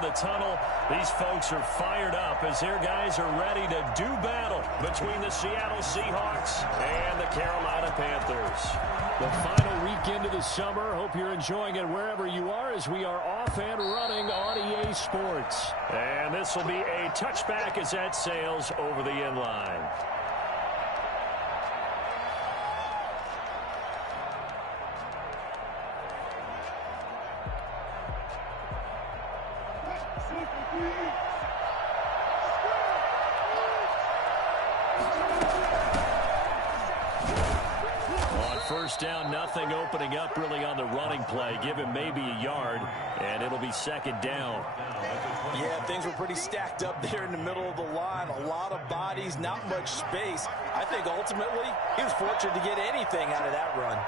of the tunnel. These folks are fired up as their guys are ready to do battle between the Seattle Seahawks and the Carolina Panthers. The final weekend of the summer. Hope you're enjoying it wherever you are as we are off and running on EA Sports. And this will be a touchback as that sails over the end line. First down, nothing opening up really on the running play. Give him maybe a yard, and it'll be second down. Yeah, things were pretty stacked up there in the middle of the line. A lot of bodies, not much space. I think ultimately he was fortunate to get anything out of that run.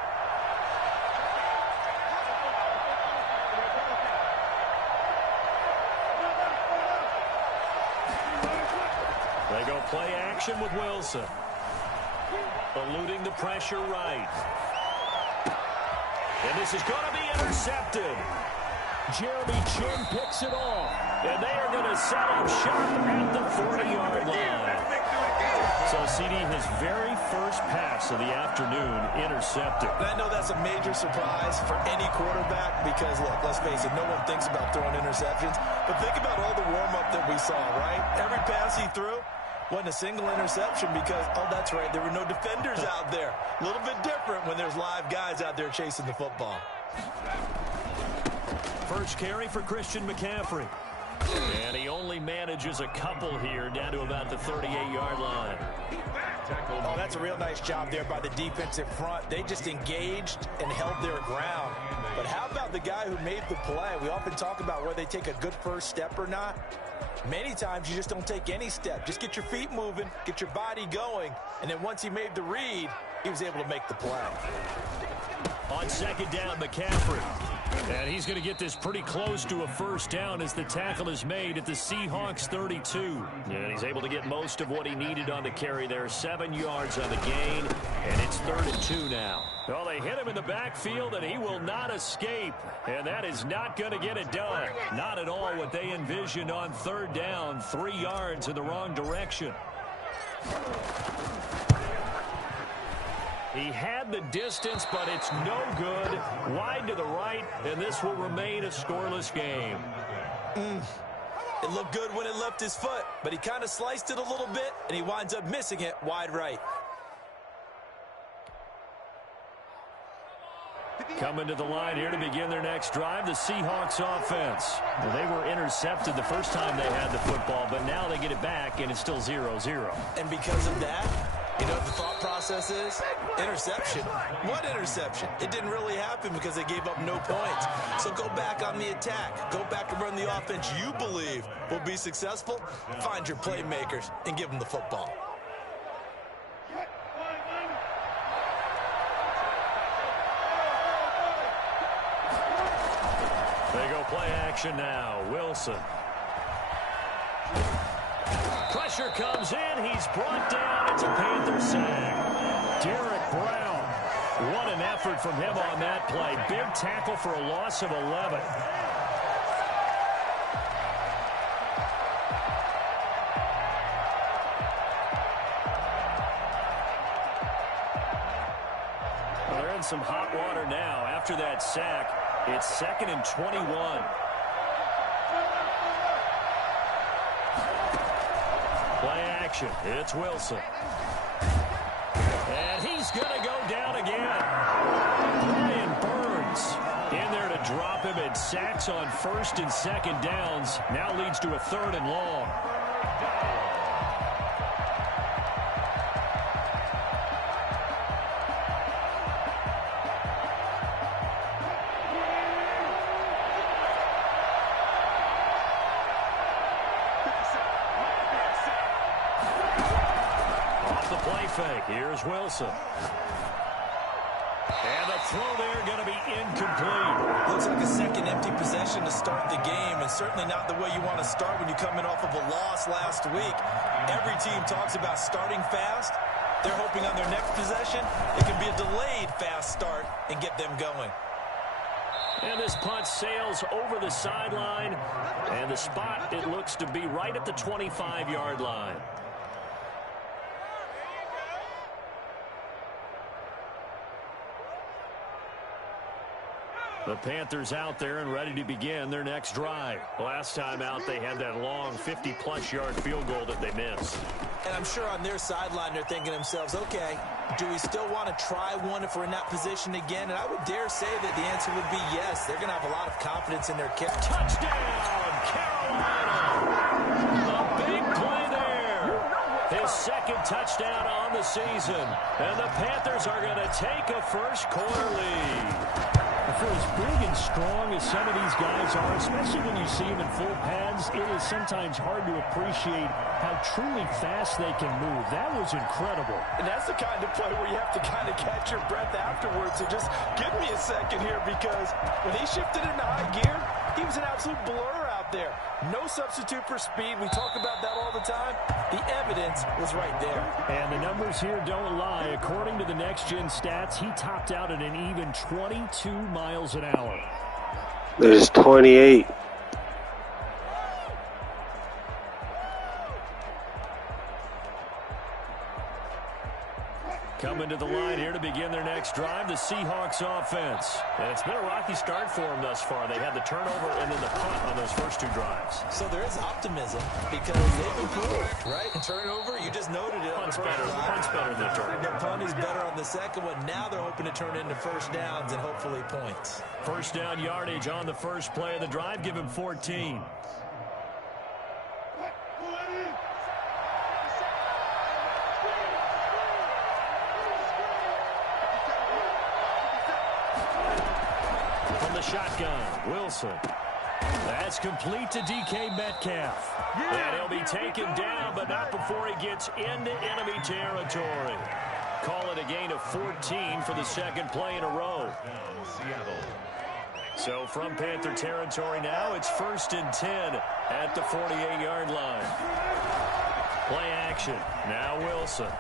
They go play action with Wilson. Eluding the pressure right. And this is going to be intercepted. Jeremy Chin picks it off. And they are going to set up shop at the 40-yard line. So CD, his very first pass of the afternoon intercepted. And I know that's a major surprise for any quarterback because, look, let's face it, no one thinks about throwing interceptions. But think about all the warm-up that we saw, right? Every pass he threw wasn't a single interception because, oh, that's right, there were no defenders out there. A little bit different when there's live guys out there chasing the football. First carry for Christian McCaffrey. And he only manages a couple here down to about the 38-yard line. Oh, that's a real nice job there by the defensive front. They just engaged and held their ground. But how about the guy who made the play? We often talk about whether they take a good first step or not. Many times you just don't take any step. Just get your feet moving, get your body going, and then once he made the read, he was able to make the play. On second down, McCaffrey. And he's going to get this pretty close to a first down as the tackle is made at the Seahawks 32. And he's able to get most of what he needed on the carry there. 7 yards on the gain, and it's 3rd and 2 now. Well, they hit him in the backfield, and he will not escape. And that is not going to get it done. Not at all what they envisioned on 3rd down. 3 yards in the wrong direction. He had the distance, but it's no good. Wide to the right, and this will remain a scoreless game. It looked good when it left his foot, but he kind of sliced it a little bit, and he winds up missing it wide right. Coming to the line here to begin their next drive, the Seahawks offense. Well, they were intercepted the first time they had the football, but now they get it back, and it's still 0-0. And because of that, you know what the thought process is? Interception. What interception? It didn't really happen because they gave up no points. So go back on the attack. Go back and run the offense you believe will be successful. Find your playmakers and give them the football. They go play action now. Wilson. Pressure comes in. He's brought down. It's a Panther sack. Derek Brown. What an effort from him on that play. Big tackle for a loss of 11. Well, they're in some hot water now. After that sack, it's 2nd and 21. Play action. It's Wilson. And he's going to go down again. Brian Burns in there to drop him, and sacks on 1st and 2nd downs. Now leads to a 3rd and long. Fake. Here's Wilson. And the throw there going to be incomplete. Looks like a second empty possession to start the game, and certainly not the way you want to start when you're coming off of a loss last week. Every team talks about starting fast. They're hoping on their next possession it can be a delayed fast start and get them going. And this punt sails over the sideline. And the spot, it looks to be right at the 25-yard line. The Panthers out there and ready to begin their next drive. Last time out, they had that long 50-plus yard field goal that they missed. And I'm sure on their sideline, they're thinking to themselves, okay, do we still want to try one if we're in that position again? And I would dare say that the answer would be yes. They're going to have a lot of confidence in their kick. Touchdown, Carolina! A big play there. His second touchdown on the season. And the Panthers are going to take a first-quarter lead. For as big and strong as some of these guys are, especially when you see them in full pads, it is sometimes hard to appreciate how truly fast they can move. That was incredible. And that's the kind of play where you have to kind of catch your breath afterwards. So just give me a second here, because when he shifted into high gear, he was an absolute blur out there. No substitute for speed. We talk about that all the time. The evidence was right there. And the numbers here don't lie. According to the next-gen stats, he topped out at an even 22 miles an hour. There's 28. Coming to the line here to begin their next drive, the Seahawks offense. And it's been a rocky start for them thus far. They had the turnover and then the punt on those first two drives. So there is optimism because they've improved, right? Turnover, you just noted it. Punt's better than the turnover. The punt is better on the second one. Now they're hoping to turn into first downs and hopefully points. First down yardage on the first play of the drive. Give him 14. Shotgun, Wilson. That's complete to DK Metcalf. And he'll be taken down, but not before he gets into enemy territory. Call it a gain of 14 for the second play in a row. So from Panther territory now, it's 1st and 10 at the 48-yard line. Play action. Now Wilson.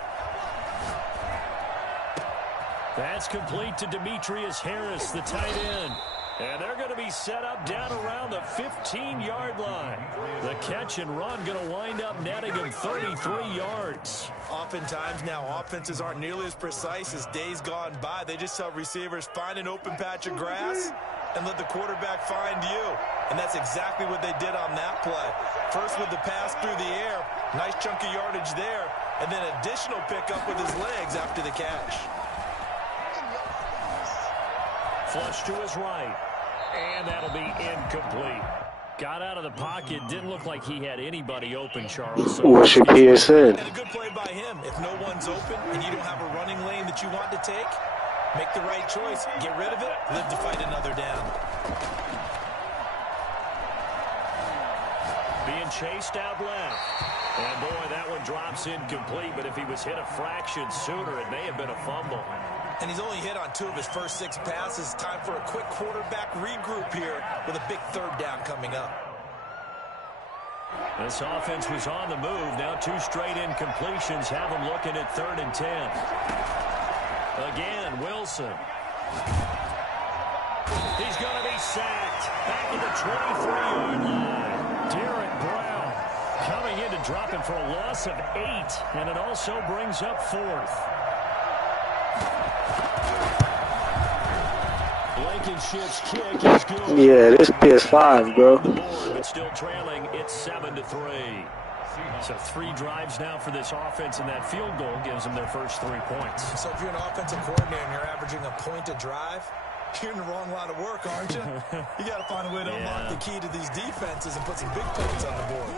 That's complete to Demetrius Harris, the tight end. And they're going to be set up down around the 15-yard line. The catch and run going to wind up netting him 33 yards. Oftentimes now offenses aren't nearly as precise as days gone by. They just tell receivers, find an open patch of grass and let the quarterback find you. And that's exactly what they did on that play. First with the pass through the air, nice chunk of yardage there, and then additional pickup with his legs after the catch. Flush to his right. And that'll be incomplete. Got out of the pocket. Didn't look like he had anybody open, Charles. So What's your PSN? And a good play by him. If no one's open and you don't have a running lane that you want to take, make the right choice. Get rid of it. Live to fight another down. Being chased out left. And boy, that one drops incomplete. But if he was hit a fraction sooner, it may have been a fumble. And he's only hit on 2 of his first 6 passes. Time for a quick quarterback regroup here with a big third down coming up. This offense was on the move. Now 2 straight incompletions have them looking at 3rd and 10. Again, Wilson. He's going to be sacked. Back at the 23-yard line. Derek Brown coming in to drop him for a loss of 8. And it also brings up 4th. Blankenship's kick is good. Yeah, this PS5, bro. But still trailing, it's 7-3. So 3 drives now for this offense, and that field goal gives them their first 3 points. So if you're an offensive coordinator and you're averaging a point a drive, you're in the wrong line of work, aren't you? You got to find a way to unlock the key to these defenses and put some big points on the board.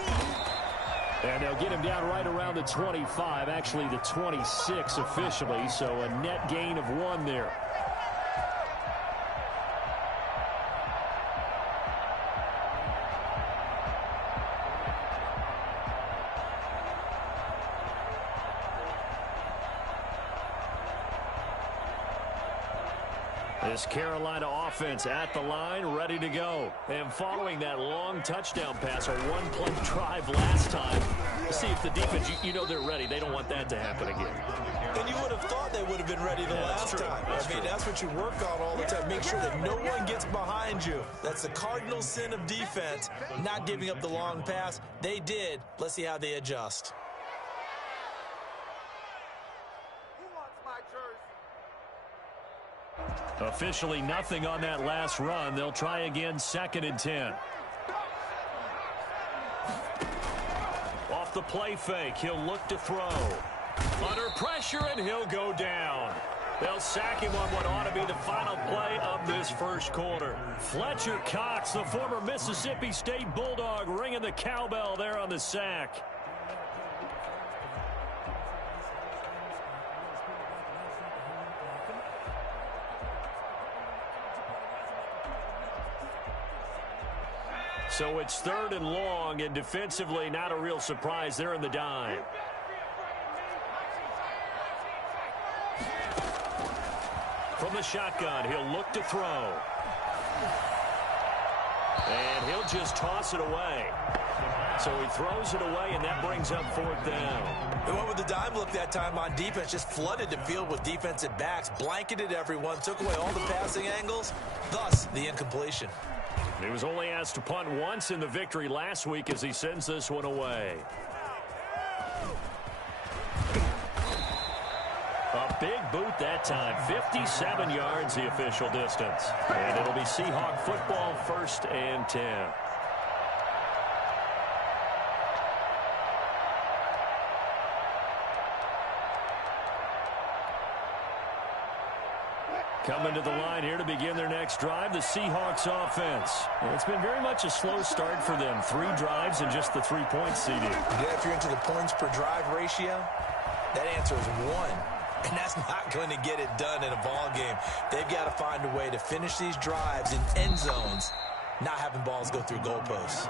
And they'll get him down right around the 25, actually the 26 officially, so a net gain of 1 there. This Carolina offense at the line, ready to go. And following that long touchdown pass, a one-play drive last time, see if the defense, you know they're ready. They don't want that to happen again. And you would have thought they would have been ready the last time. That's what you work on all the time. Make sure that no one gets behind you. That's the cardinal sin of defense, not giving up the long pass. They did. Let's see how they adjust. Officially nothing on that last run. They'll try again, 2nd and 10. Off the play fake, he'll look to throw. Under pressure, and he'll go down. They'll sack him on what ought to be the final play of this first quarter. Fletcher Cox, the former Mississippi State Bulldog, ringing the cowbell there on the sack. So it's 3rd and long, and defensively not a real surprise. They're in the dime. From the shotgun, he'll look to throw. And he'll just toss it away. So he throws it away, and that brings up 4th down. They went with the dime look that time on defense, just flooded the field with defensive backs, blanketed everyone, took away all the passing angles, thus the incompletion. He was only asked to punt once in the victory last week as he sends this one away. A big boot that time. 57 yards the official distance. And it'll be Seahawk football, 1st and 10. Coming to the line here to begin their next drive, the Seahawks offense. It's been very much a slow start for them. 3 drives and just the 3 points seeded. Yeah, if you're into the points per drive ratio, that answer is 1. And that's not going to get it done in a ball game. They've got to find a way to finish these drives in end zones, not having balls go through goalposts.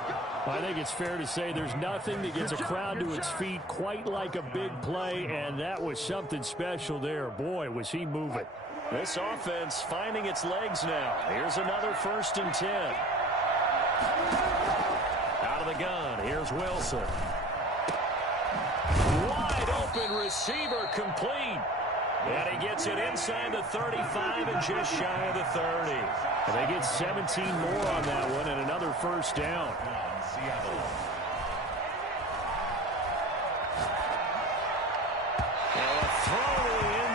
I think it's fair to say there's nothing that gets a crowd to its feet quite like a big play, and that was something special there. Boy, was he moving. This offense finding its legs now. Here's another 1st and 10. Out of the gun, here's Wilson. Wide open receiver complete. And he gets it inside the 35 and just shy of the 30. And they get 17 more on that one and another 1st down.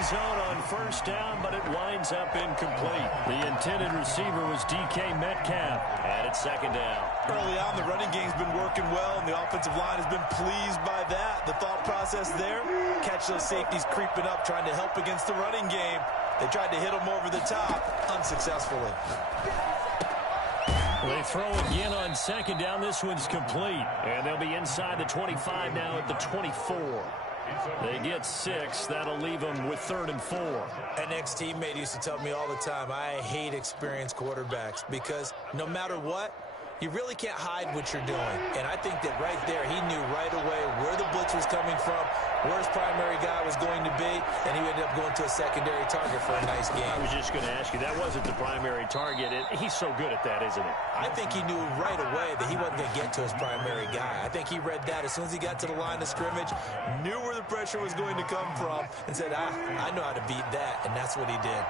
Zone on 1st down, but it winds up incomplete. The intended receiver was DK Metcalf, and it's 2nd down. Early on, the running game's been working well, and the offensive line has been pleased by that. The thought process there, catch those safeties creeping up, trying to help against the running game. They tried to hit them over the top, unsuccessfully. They throw again on 2nd down. This one's complete, and they'll be inside the 25 now at the 24. They get 6. That'll leave them with 3rd and 4. An ex-teammate used to tell me all the time, I hate experienced quarterbacks because no matter what, you really can't hide what you're doing. And I think that right there, he knew right away where the blitz was coming from, where his primary guy was going to be, and he ended up going to a secondary target for a nice game. I was just going to ask you, that wasn't the primary target. He's so good at that, isn't he? I think he knew right away that he wasn't going to get to his primary guy. I think he read that as soon as he got to the line of scrimmage, knew where the pressure was going to come from, and said, I know how to beat that, and that's what he did.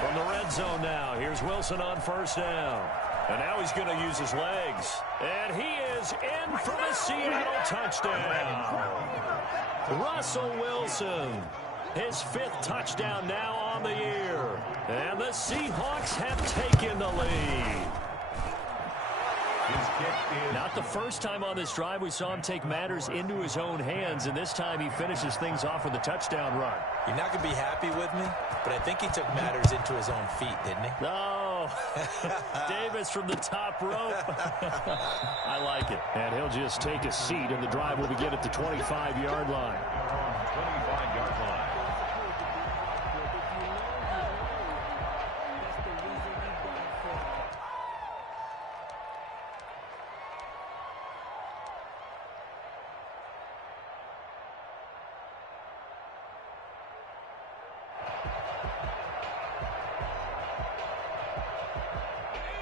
From the red zone now, here's Wilson on 1st down. And now he's going to use his legs. And he is in for the Seattle touchdown. Russell Wilson, his 5th touchdown now on the year. And the Seahawks have taken the lead. Not the first time on this drive we saw him take matters into his own hands, and this time he finishes things off with a touchdown run. You're not going to be happy with me, but I think he took matters into his own feet, didn't he? No. Davis from the top rope. I like it. And he'll just take a seat, and the drive will begin at the 25-yard line. 25-yard line.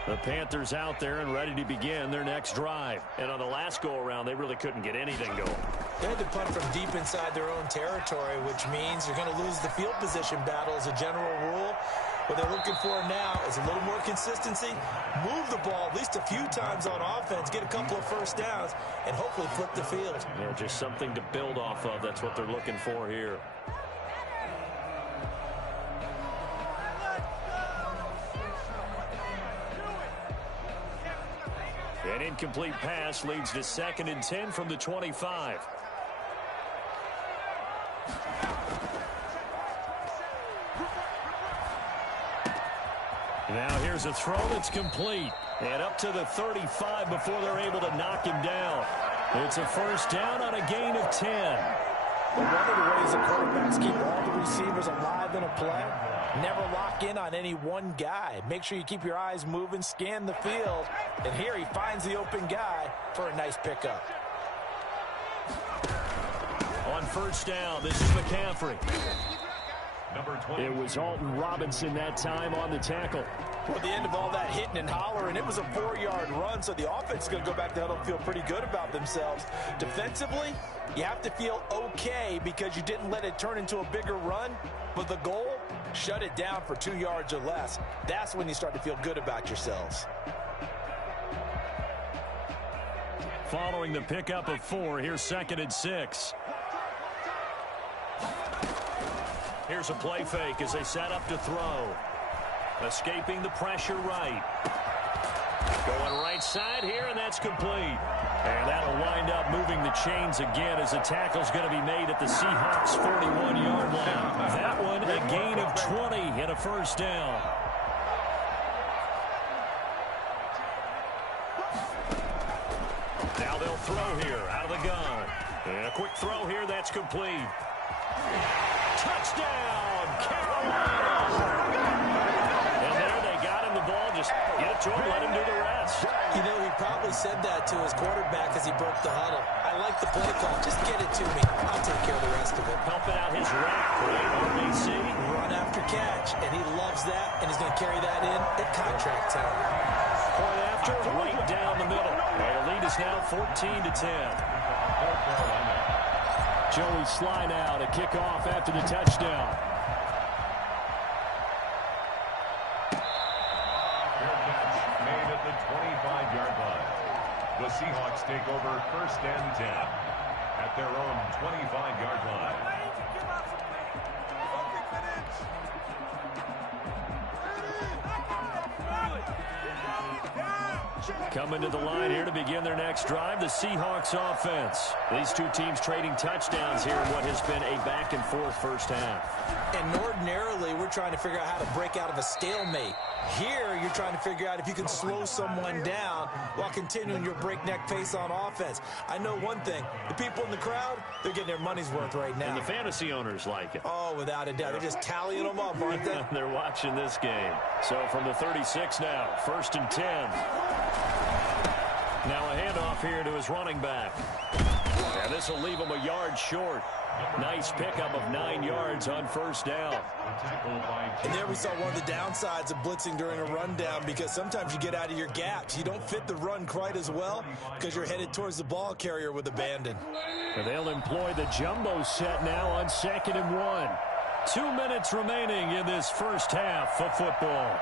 The Panthers out there and ready to begin their next drive. And on the last go-around, they really couldn't get anything going. They had to punt from deep inside their own territory, which means you're going to lose the field position battle as a general rule. What they're looking for now is a little more consistency, move the ball at least a few times on offense, get a couple of first downs, and hopefully flip the field. Yeah, just something to build off of. That's what they're looking for here. An incomplete pass leads to 2nd and 10 from the 25. Now here's a throw that's complete. And up to the 35 before they're able to knock him down. It's a first down on a gain of 10. One of the ways the quarterbacks keep all the receivers alive in a play, never lock in on any one guy. Make sure you keep your eyes moving, scan the field, and here he finds the open guy for a nice pickup. On first down, this is McCaffrey. It was Alton Robinson that time on the tackle. Toward the end of all that hitting and hollering, it was a 4-yard run, so the offense is going to go back to huddle and feel pretty good about themselves. Defensively, you have to feel okay because you didn't let it turn into a bigger run, but the goal, shut it down for 2 yards or less. That's when you start to feel good about yourselves. Following the pickup of 4, here's 2nd and 6. Here's a play fake as they set up to throw. Escaping the pressure right. Going right side here, and that's complete. And that'll wind up moving the chains again as the tackle's going to be made at the Seahawks' 41-yard line. That one, a gain of 20 and a first down. Now they'll throw here out of the gun. And a quick throw here, that's complete. Touchdown, Carolina! And there they got him the ball. Just get it to him, let him do the rest. You know, he probably said that to his quarterback as he broke the huddle. I like the play call. Just get it to me. I'll take care of the rest of it. Helping out his rack, right? RBC. Run after catch, and he loves that, and he's going to carry that in at contract time. Point after, right down the middle. And the lead is now 14-10. Joey Sly now to kick off after the touchdown. Made at the 25-yard line. The Seahawks take over 1st and 10 at their own 25-yard line. Coming to the line here to begin their next drive, the Seahawks offense. These two teams trading touchdowns here in what has been a back-and-forth first half. And ordinarily, we're trying to figure out how to break out of a stalemate. Here, you're trying to figure out if you can slow someone down while continuing your breakneck pace on offense. I know one thing. The people in the crowd, they're getting their money's worth right now. And the fantasy owners like it. Oh, without a doubt. They're just tallying them up, aren't they? They're watching this game. So from the 36 now, 1st and 10. Now a handoff here to his running back. And this will leave him a yard short. Nice pickup of 9 yards on first down. And there we saw one of the downsides of blitzing during a rundown because sometimes you get out of your gaps. You don't fit the run quite as well because you're headed towards the ball carrier with abandon. And they'll employ the jumbo set now on 2nd and 1. 2 minutes remaining in this first half of football.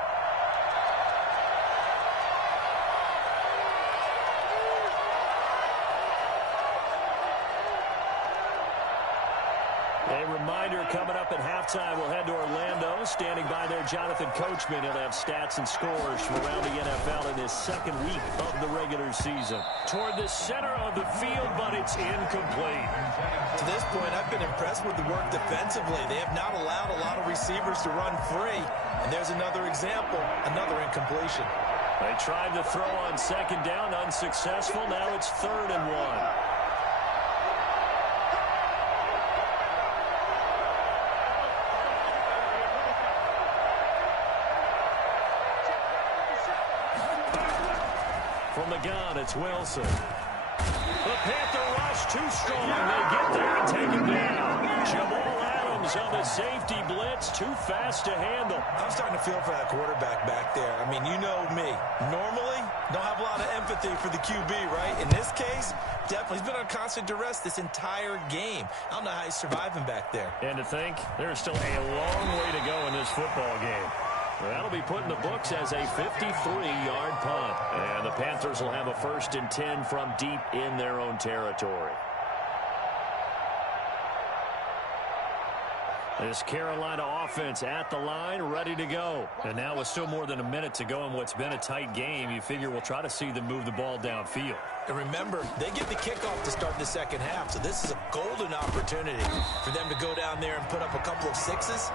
A reminder coming up at halftime, we'll head to Orlando. Standing by there, Jonathan Coachman. He'll have stats and scores from around the NFL in his 2nd week of the regular season. Toward the center of the field, but it's incomplete. To this point, I've been impressed with the work defensively. They have not allowed a lot of receivers to run free. And there's another example, another incompletion. They tried to throw on 2nd down, unsuccessful. Now it's 3rd and 1. From the gun, it's Wilson. The Panther rush too strong. They get there and take him down. Jamal Adams Williams on the safety blitz. Too fast to handle. I'm starting to feel for that quarterback back there. I mean, you know me. Normally, don't have a lot of empathy for the QB, right? In this case, definitely. He's been on constant duress this entire game. I don't know how he's surviving back there. And to think, there's still a long way to go in this football game. That'll be put in the books as a 53-yard punt. And the Panthers will have a 1st and 10 from deep in their own territory. This Carolina offense at the line, ready to go. And now with still more than a minute to go in what's been a tight game, you figure we'll try to see them move the ball downfield. And remember, they get the kickoff to start the second half, so this is a golden opportunity for them to go down there and put up a couple of sixes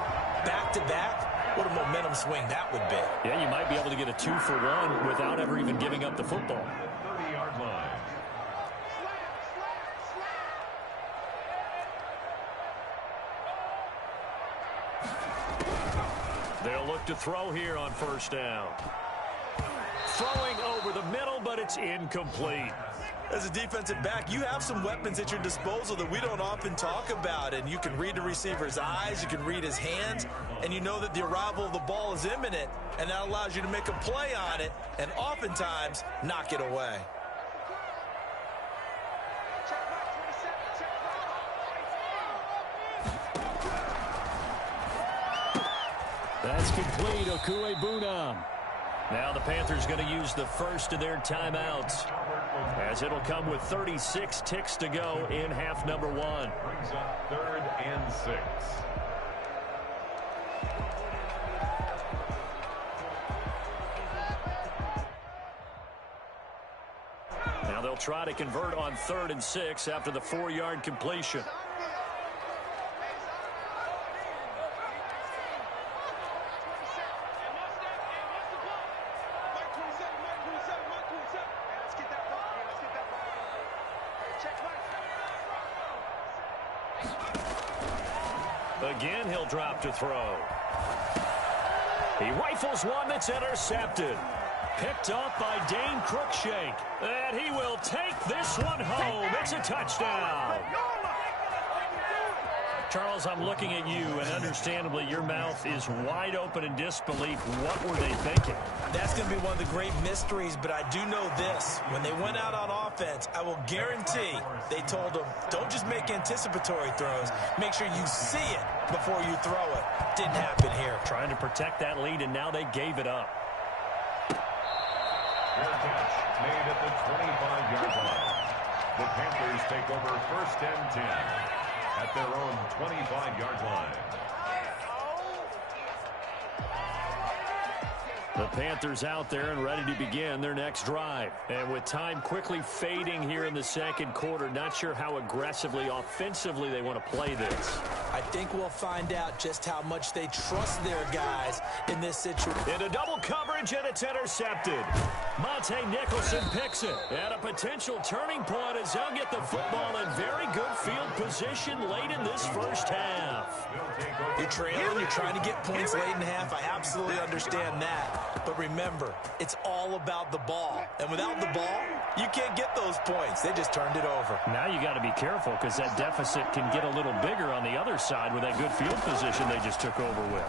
back-to-back. What a momentum swing that would be. Yeah, you might be able to get a 2-for-1 without ever even giving up the football. 30-yard line. They'll look to throw here on 1st down. Throwing over the middle, but it's incomplete. As a defensive back, you have some weapons at your disposal that we don't often talk about. And you can read the receiver's eyes, you can read his hands, and you know that the arrival of the ball is imminent, and that allows you to make a play on it and oftentimes knock it away. That's complete, Okuebunam. Now the Panthers going to use the first of their timeouts, as it'll come with 36 ticks to go in half number 1. Brings up 3rd and 6. Now they'll try to convert on 3rd and 6 after the 4-yard completion. Again, he'll drop to throw. He rifles one that's intercepted. Picked off by Dane Cruikshank. And he will take this one home. It's a touchdown. Charles, I'm looking at you, and understandably, your mouth is wide open in disbelief. What were they thinking? That's going to be one of the great mysteries, but I do know this. When they went out on offense, I will guarantee they told them, don't just make anticipatory throws. Make sure you see it before you throw it. Didn't happen here. Trying to protect that lead, and now they gave it up. Fair catch made at the 25-yard line. The Panthers take over 1st and 10 at their own 25-yard line. The Panthers out there and ready to begin their next drive. And with time quickly fading here in the 2nd quarter, not sure how aggressively, offensively they want to play this. I think we'll find out just how much they trust their guys in this situation. Into double coverage, and it's intercepted. Monte Nicholson picks it. And a potential turning point as they'll get the football in very good field position late in this 1st half. You're trailing, you're trying to get points late in half. I absolutely understand that. But remember, it's all about the ball. And without the ball, you can't get those points. They just turned it over. Now you got to be careful because that deficit can get a little bigger on the other side with that good field position they just took over with.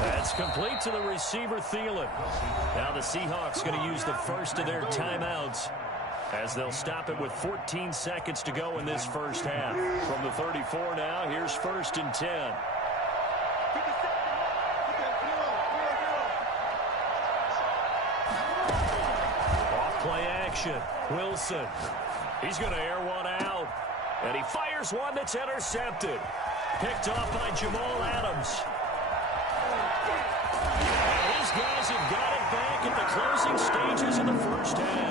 That's complete to the receiver, Thielen. Now the Seahawks going to use the first of their timeouts as they'll stop it with 14 seconds to go in this 1st half. From the 34 now, here's 1st and 10. Play action. Wilson. He's going to air one out. And he fires one that's intercepted. Picked off by Jamal Adams. And these guys have got it back at the closing stages of the 1st half.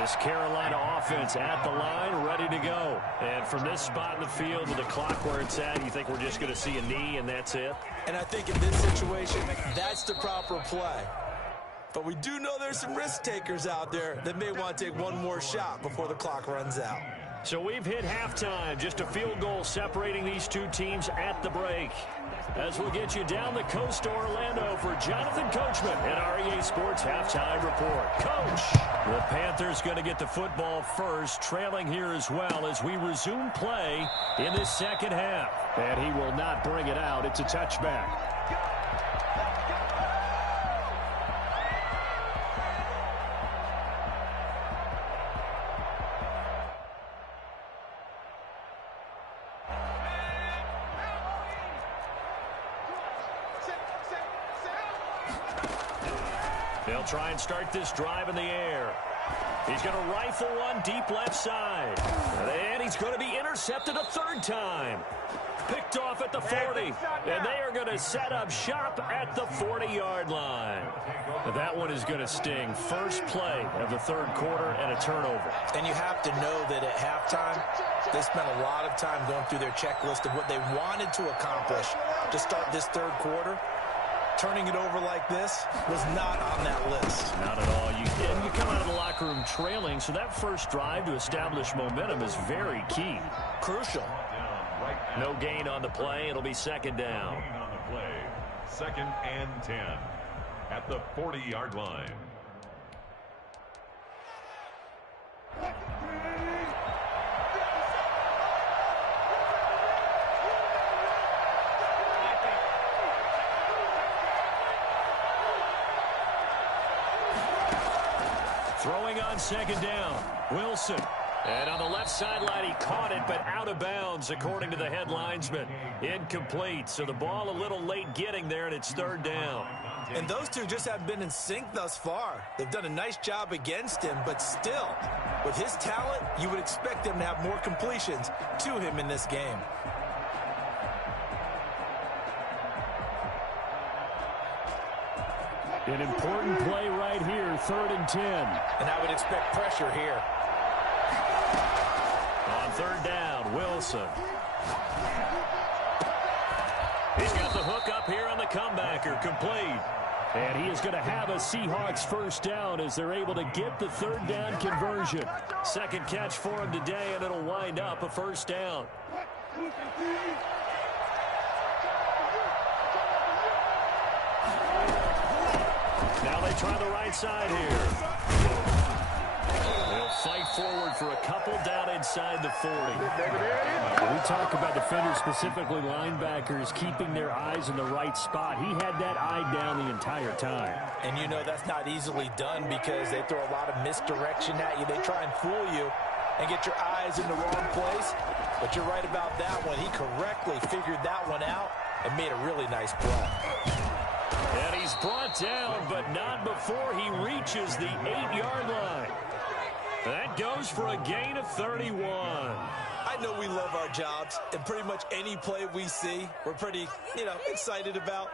This Carolina offense at the line, ready to go. And from this spot in the field with the clock where it's at, you think we're just going to see a knee and that's it? And I think in this situation, that's the proper play. But we do know there's some risk takers out there that may want to take one more shot before the clock runs out. So we've hit halftime, just a field goal separating these two teams at the break. As we'll get you down the coast to Orlando for Jonathan Coachman at REA Sports Halftime Report. Coach, the Panthers going to get the football first, trailing here as well as we resume play in this second half. And he will not bring it out. It's a touchback. They'll try and start this drive in the air. He's going to rifle one deep left side. And he's going to be intercepted a third time. Picked off at the 40. And they are going to set up shop at the 40-yard line. That one is going to sting. First play of the third quarter and a turnover. And you have to know that at halftime, they spent a lot of time going through their checklist of what they wanted to accomplish to start this third quarter. Turning it over like this was not on that list. Not at all. You come out of the locker room trailing, so that first drive to establish momentum is very key. Crucial. No gain on the play. It'll be second down. On the play, 2nd and 10 at the 40-yard line. Throwing on second down, Wilson. And on the left sideline, he caught it, but out of bounds, according to the head linesman. Incomplete, so the ball a little late getting there, and it's third down. And those two just haven't been in sync thus far. They've done a nice job against him, but still, with his talent, you would expect them to have more completions to him in this game. An important play right here, 3rd and 10. And I would expect pressure here. On third down, Wilson. He's got the hook up here on the comebacker, complete. And he is going to have a Seahawks first down as they're able to get the third down conversion. Second catch for him today, and it'll wind up a first down. Now they try the right side here. They'll fight forward for a couple down inside the 40. When we talk about defenders, specifically linebackers, keeping their eyes in the right spot, he had that eye down the entire time. And you know that's not easily done because they throw a lot of misdirection at you. They try and fool you and get your eyes in the wrong place. But you're right about that one. He correctly figured that one out and made a really nice play. And he's brought down, but not before he reaches the 8-yard line. That goes for a gain of 31. I know we love our jobs, and pretty much any play we see, we're pretty, excited about.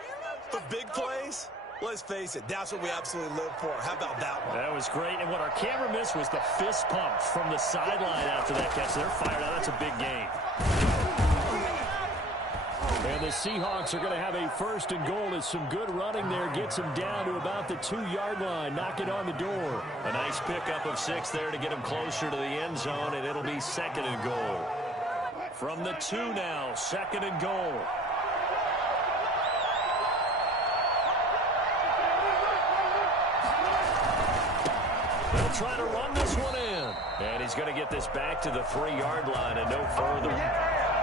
But big plays, let's face it, that's what we absolutely live for. How about that one? That was great, and what our camera missed was the fist pump from the sideline after that catch. They're fired out. That's a big gain. And the Seahawks are going to have a first and goal as some good running there gets them down to about the 2-yard line. Knock it on the door. A nice pickup of 6 there to get him closer to the end zone, and it'll be second and goal. From the 2 now, 2nd and goal. They'll try to run this one in. And he's going to get this back to the 3-yard line and no further.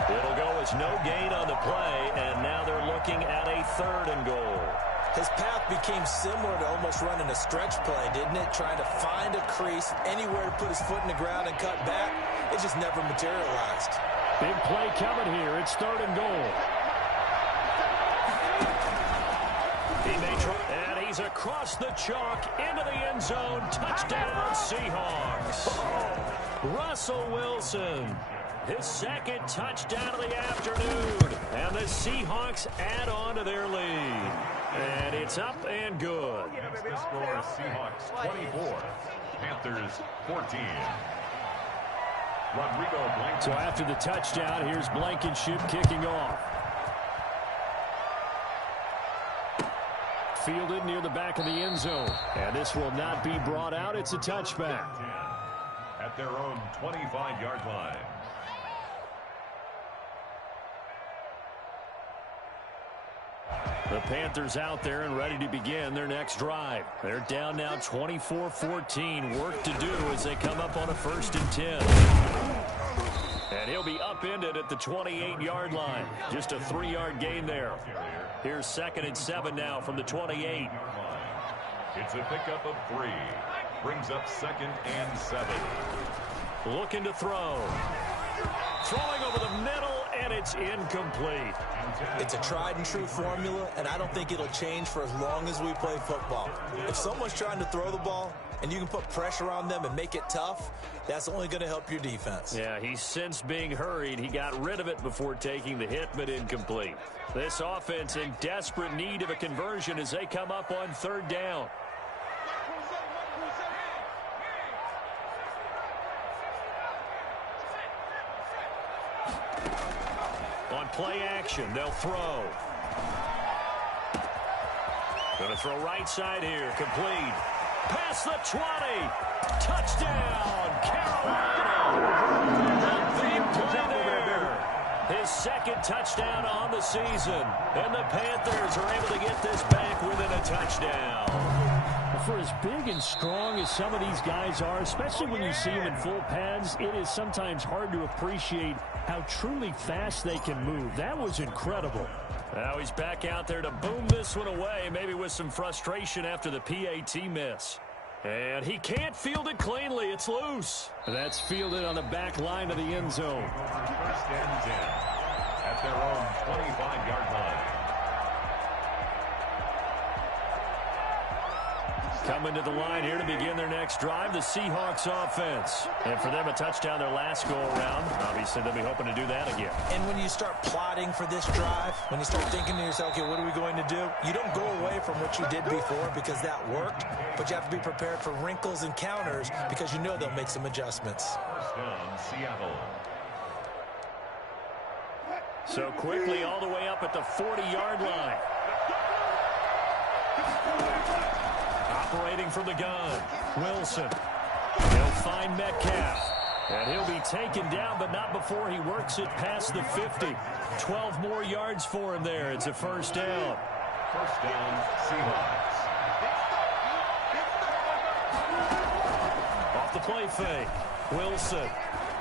It'll go as no gain on the play, and now they're looking at a 3rd and goal. His path became similar to almost running a stretch play, didn't it? Trying to find a crease, anywhere to put his foot in the ground and cut back. It just never materialized. Big play coming here. It's 3rd and goal. He may try, and he's across the chalk into the end zone. Touchdown, Seahawks. Russell Wilson. His 2nd touchdown of the afternoon. And the Seahawks add on to their lead. And it's up and good. The score, Seahawks 24, Panthers 14. Rodrigo Blankenship. So after the touchdown, here's Blankenship kicking off. Fielded near the back of the end zone. And this will not be brought out. It's a touchback. at their own 25-yard line. The Panthers out there and ready to begin their next drive. They're down now 24-14. Work to do as they come up on a 1st and 10. And he'll be upended at the 28-yard line. Just a 3-yard gain there. Here's 2nd and 7 now from the 28. It's a pickup of 3. Brings up 2nd and 7. Looking to throw. Throwing over the middle, and it's incomplete. It's a tried-and-true formula, and I don't think it'll change for as long as we play football. If someone's trying to throw the ball, and you can put pressure on them and make it tough, that's only going to help your defense. Yeah, he's sensed being hurried. He got rid of it before taking the hit, but incomplete. This offense in desperate need of a conversion as they come up on 3rd down. On play action, they'll throw. Going to throw right side here, complete. Past the 20. Touchdown, Carolina. A big play there. His 2nd touchdown on the season. And the Panthers are able to get this back within a touchdown. For as big and strong as some of these guys are, especially when you see them in full pads, it is sometimes hard to appreciate how truly fast they can move. That was incredible. Now he's back out there to boom this one away, maybe with some frustration after the PAT miss. And he can't field it cleanly. It's loose. That's fielded on the back line of the end zone. 1st and 10 at their own 25-yard line. Coming to the line here to begin their next drive, the Seahawks offense. And for them, a touchdown their last go-around. Obviously, they'll be hoping to do that again. And when you start plotting for this drive, when you start thinking to yourself, okay, what are we going to do? You don't go away from what you did before because that worked, but you have to be prepared for wrinkles and counters because you know they'll make some adjustments. 1st down, Seattle. So quickly all the way up at the 40-yard line. Operating from the gun, Wilson. He'll find Metcalf. And he'll be taken down, but not before he works it past the 50. 12 more yards for him there. It's a 1st down. 1st down, Seahawks. Off the play fake. Wilson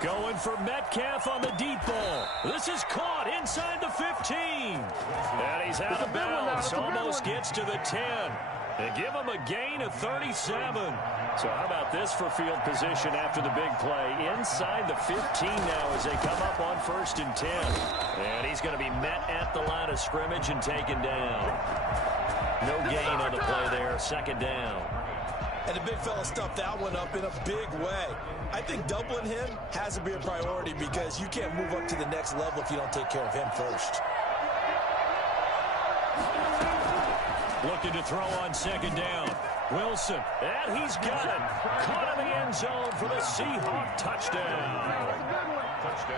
going for Metcalf on the deep ball. This is caught inside the 15. And he's out of bounds. Almost gets to the 10. They give him a gain of 37. So how about this for field position after the big play? Inside the 15 now as they come up on 1st and 10. And he's going to be met at the line of scrimmage and taken down. No gain on the play there. 2nd down. And the big fella stuffed that one up in a big way. I think doubling him has to be a priority because you can't move up to the next level if you don't take care of him first. Looking to throw on 2nd down. Wilson, and he's got it. Caught in the end zone for the Seahawk touchdown.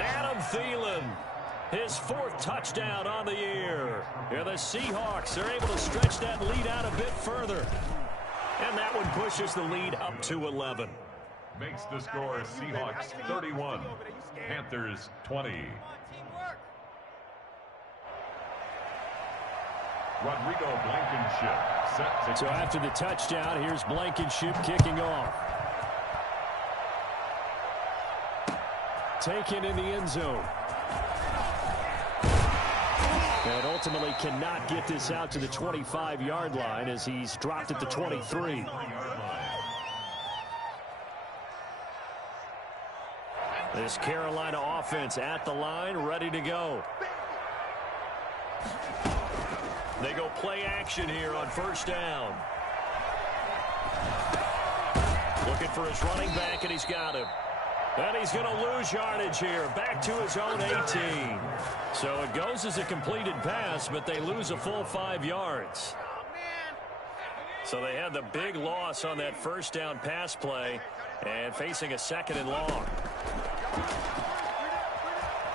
Adam Thielen, his 4th touchdown on the year. Here the Seahawks are able to stretch that lead out a bit further. And that one pushes the lead up to 11. Makes the score Seahawks 31, Panthers 20. Rodrigo Blankenship set to... So after the touchdown, here's Blankenship kicking off. Taken in the end zone. And ultimately cannot get this out to the 25-yard line as he's dropped at the 23. This Carolina offense at the line, ready to go. They go play action here on 1st down. Looking for his running back, and he's got him. And he's going to lose yardage here, back to his own 18. So it goes as a completed pass, but they lose a full 5 yards. So they had the big loss on that 1st down pass play and facing a 2nd and long.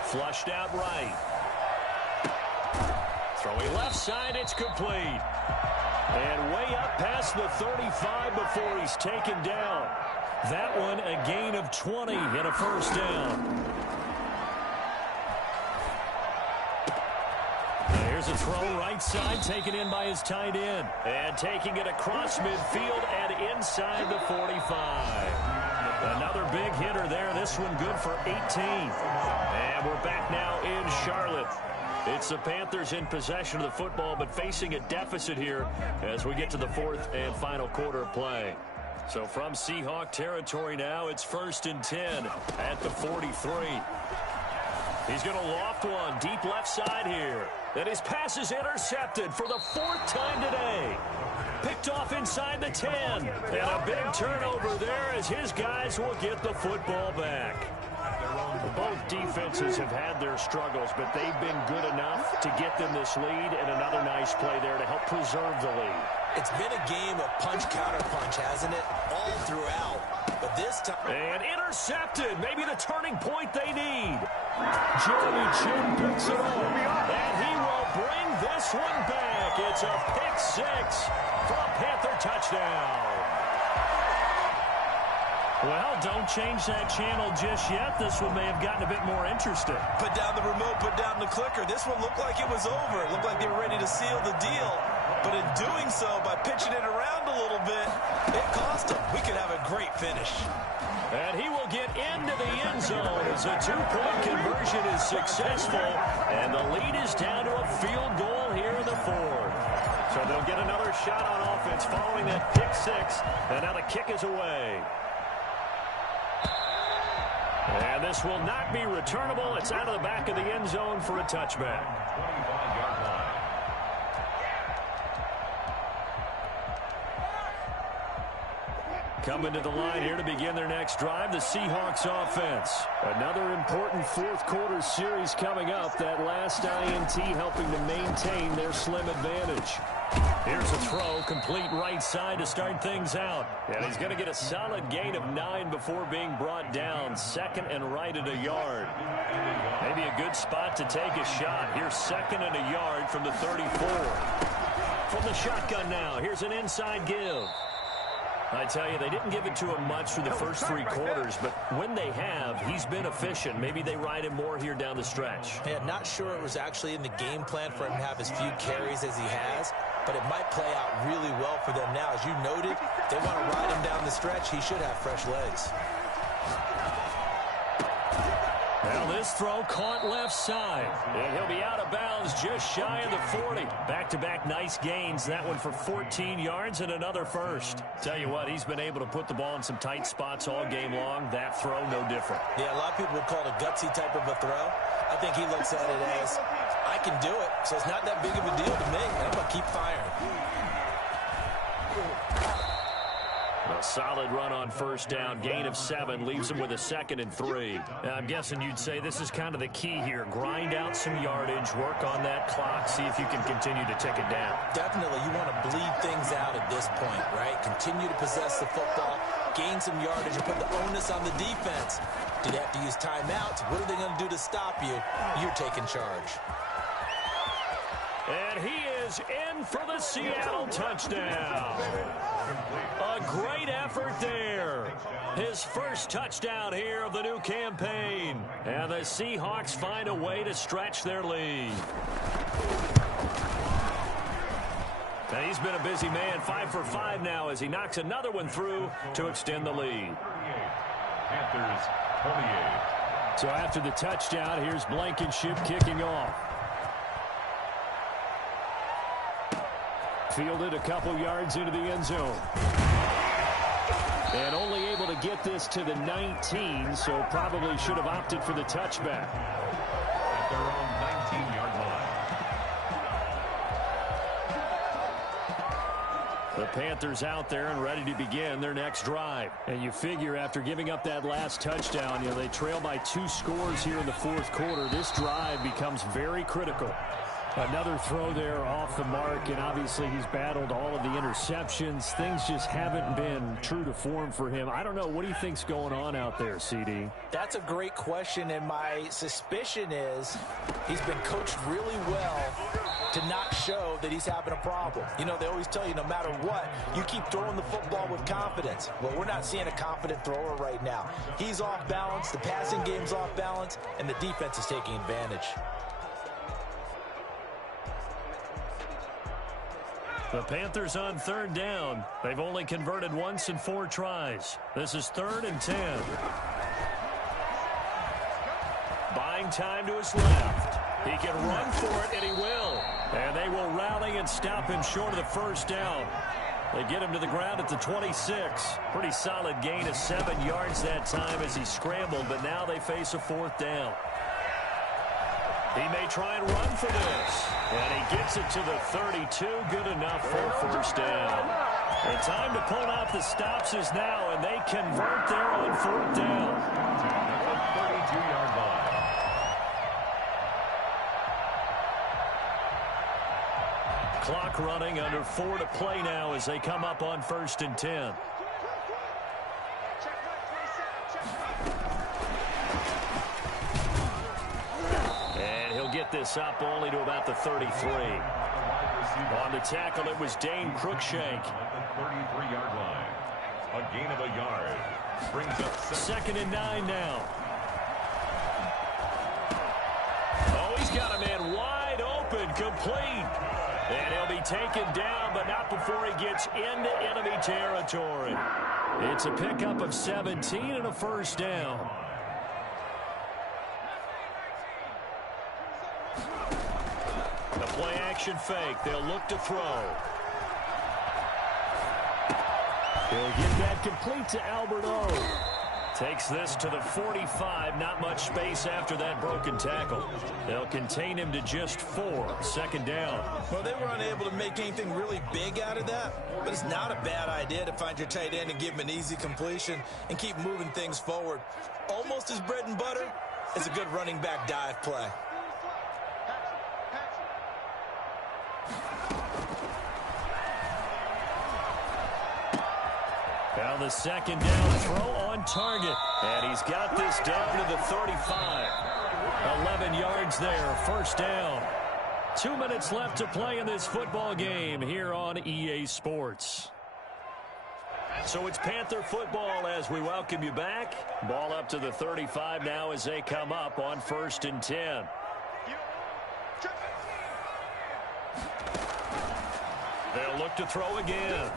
Flushed out right. Throwing left side, it's complete. And way up past the 35 before he's taken down. That one a gain of 20 and a first down. Here's a throw right side, taken in by his tight end. And taking it across midfield and inside the 45. Another big hitter there. This one good for 18. And we're back now in Charlotte. It's the Panthers in possession of the football, but facing a deficit here as we get to the fourth and final quarter of play. So from Seahawk territory now, it's 1st and 10 at the 43. He's going to loft one deep left side here. And his pass is intercepted for the 4th time today. Picked off inside the 10. And a big turnover there as his guys will get the football back. Both defenses have had their struggles, but they've been good enough to get them this lead, and another nice play there to help preserve the lead. It's been a game of punch-counter-punch, hasn't it? All throughout. But this time... And intercepted. Maybe the turning point they need. Jeremy Chin picks it up. And he will bring this one back. It's a pick six for a Panther touchdown. Well, don't change that channel just yet. This one may have gotten a bit more interesting. Put down the remote, put down the clicker. This one looked like it was over. It looked like they were ready to seal the deal. But in doing so, by pitching it around a little bit, it cost them. We could have a great finish. And he will get into the end zone as a two-point conversion is successful. And the lead is down to a field goal here in the fourth. So they'll get another shot on offense following that pick six. And now the kick is away. And this will not be returnable. It's out of the back of the end zone for a touchback. 25-yard line. Coming to the line here to begin their next drive, the Seahawks offense. Another important fourth quarter series coming up. That last INT helping to maintain their slim advantage. Here's a throw, complete right side to start things out. And he's going to get a solid gain of 9 before being brought down. 2nd and right at a yard. Maybe a good spot to take a shot. Here's 2nd and a yard from the 34. From the shotgun now, here's an inside give. I tell you, they didn't give it to him much for the first 3 quarters, but when they have, he's been efficient. Maybe they ride him more here down the stretch. Yeah, not sure it was actually in the game plan for him to have as few carries as he has, but it might play out really well for them now. As you noted, if they want to ride him down the stretch, he should have fresh legs. Well, this throw caught left side. And he'll be out of bounds just shy of the 40. Back-to-back nice gains. That one for 14 yards and another first. Tell you what, he's been able to put the ball in some tight spots all game long. That throw, no different. Yeah, a lot of people would call it a gutsy type of a throw. I think he looks at it as, I can do it, so it's not that big of a deal to me. I'm going to keep firing. A solid run on first down. Gain of 7 leaves him with a 2nd and 3. I'm guessing you'd say this is kind of the key here. Grind out some yardage, work on that clock, see if you can continue to tick it down. Definitely, you want to bleed things out at this point, right? Continue to possess the football, gain some yardage, and put the onus on the defense. Do they have to use timeouts? What are they going to do to stop you? You're taking charge. And he is in for the Seattle touchdown. A great effort there. His first touchdown here of the new campaign. And the Seahawks find a way to stretch their lead. And he's been a busy man, 5 for 5 now as he knocks another one through to extend the lead. Panthers, 28. So after the touchdown, here's Blankenship kicking off. Fielded a couple yards into the end zone. And only able to get this to the 19, so probably should have opted for the touchback. At their own 19-yard line. The Panthers out there and ready to begin their next drive. And you figure after giving up that last touchdown, they trail by 2 scores here in the fourth quarter. This drive becomes very critical. Another throw there off the mark, and obviously he's battled all of the interceptions. Things just haven't been true to form for him. I don't know. What do you think's going on out there, CD? That's a great question, and my suspicion is he's been coached really well to not show that he's having a problem. You know, they always tell you no matter what, you keep throwing the football with confidence. Well, we're not seeing a confident thrower right now. He's off balance, the passing game's off balance, and the defense is taking advantage. The Panthers on third down. They've only converted once in 4 tries. This is 3rd and 10. Buying time to his left. He can run for it, and he will. And they will rally and stop him short of the first down. They get him to the ground at the 26. Pretty solid gain of 7 yards that time as he scrambled, but now they face a 4th down. He may try and run for this. And he gets it to the 32. Good enough for first down. The time to pull out the stops is now, and they convert there on 4th down. At the 32-yard line. Clock running, under 4 to play now as they come up on 1st and 10. Get this up only to about the 33. On the tackle, it was Dane Cruikshank. At the 33-yard line. A gain of a yard. Brings up 2nd and 9 now. Oh, he's got a man wide open, complete. And he'll be taken down, but not before he gets into enemy territory. It's a pickup of 17 and a first down. Play action fake. They'll look to throw. He'll get that complete to Albert O. Takes this to the 45. Not much space after that broken tackle. They'll contain him to just 4. 2nd down. Well, they were unable to make anything really big out of that, but it's not a bad idea to find your tight end and give him an easy completion and keep moving things forward. Almost as bread and butter as a good running back dive play. Now the 2nd down throw on target. And he's got this down to the 35. 11 yards there, first down. 2 minutes left to play in this football game here on EA Sports. So it's Panther football as we welcome you back. Ball up to the 35 now as they come up on 1st and 10. They'll look to throw again.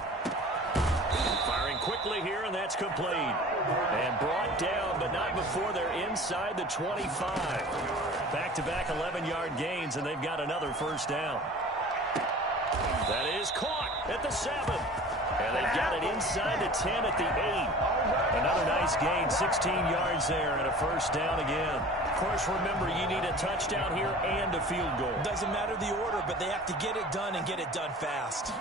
Firing quickly here, and that's complete. And brought down, but not before they're inside the 25. Back-to-back 11-yard gains, and they've got another first down. That is caught at the 7. And they've got it inside the 10 at the 8. Another nice gain, 16 yards there, and a first down again. Of course, remember, you need a touchdown here and a field goal. Doesn't matter the order, but they have to get it done and get it done fast.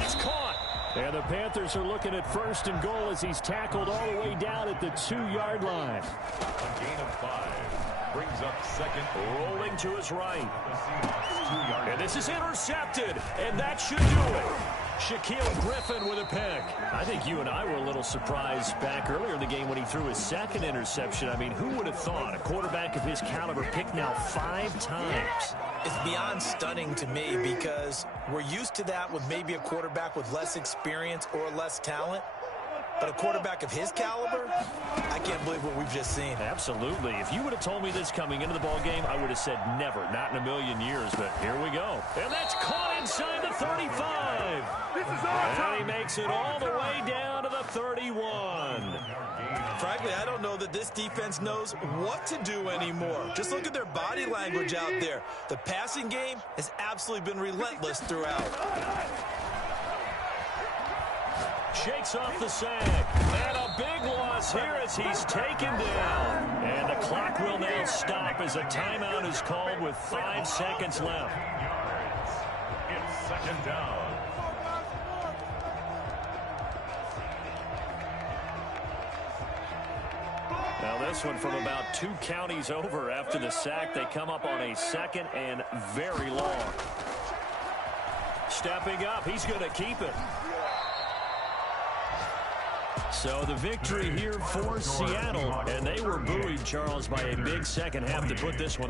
It's caught. And the Panthers are looking at 1st and goal as he's tackled all the way down at the 2-yard line. a gain of 5. Brings up 2nd. Rolling to his right. And this is intercepted. And that should do it. Shaquille Griffin with a pick. I think you and I were a little surprised back earlier in the game when he threw his 2nd interception. I mean, who would have thought a quarterback of his caliber picked now 5 times? It's beyond stunning to me because we're used to that with maybe a quarterback with less experience or less talent. But a quarterback of his caliber, I can't believe what we've just seen. Absolutely. If you would have told me this coming into the ball game, I would have said never, not in a million years. But here we go. And that's caught inside the 35. This is and he makes it all the way down to the 31. Frankly, I don't know that this defense knows what to do anymore. Just look at their body language out there. The passing game has absolutely been relentless throughout. Shakes off the sack. And a big loss here as he's taken down. And the clock will now stop as a timeout is called with 5 seconds left. It's 2nd down. Now this one from about 2 counties over after the sack. They come up on a 2nd and very long. Stepping up, he's going to keep it. So the victory here for Seattle, and they were buoyed, Charles, by a big second half to put this one up.